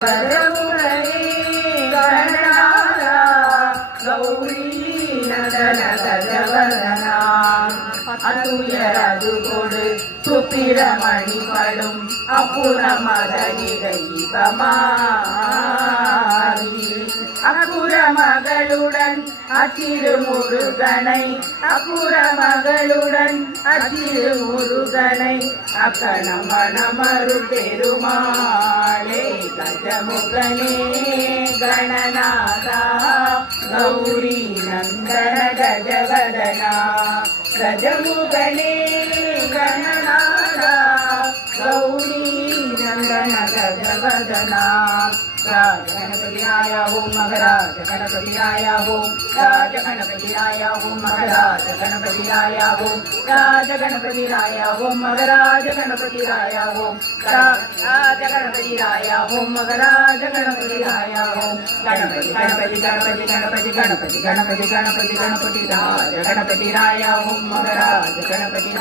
गजमुखने गणनादा गौरी नंदन गजवदना अतुयरदुगोडु सुपिरमणि पडुम अपुरमदनि दैवमारी அப்புறமகளுடன் அச்சிறுமுருகனை அப்புறமகளுடன் அச்சிறுமுருகனை அக்கணமணமரு பெருமாளே கஜமுகனே கணநாதா கௌரி நந்தன கஜவதனா கஜமுகனே கணநாதா கௌரி நந்தன கஜவதனா राज गणपति आया हो महाराज गणपति आया हो राज गणपति आया हो महाराज गणपति आया हो राज गणपति आया हो महाराज गणपति आया हो राज गणपति आया हो महाराज गणपति आया हो गणपति गणपति गणपति गणपति गणपति गणपति गणपति गणपति राज गणपति आया हो महाराज गणपति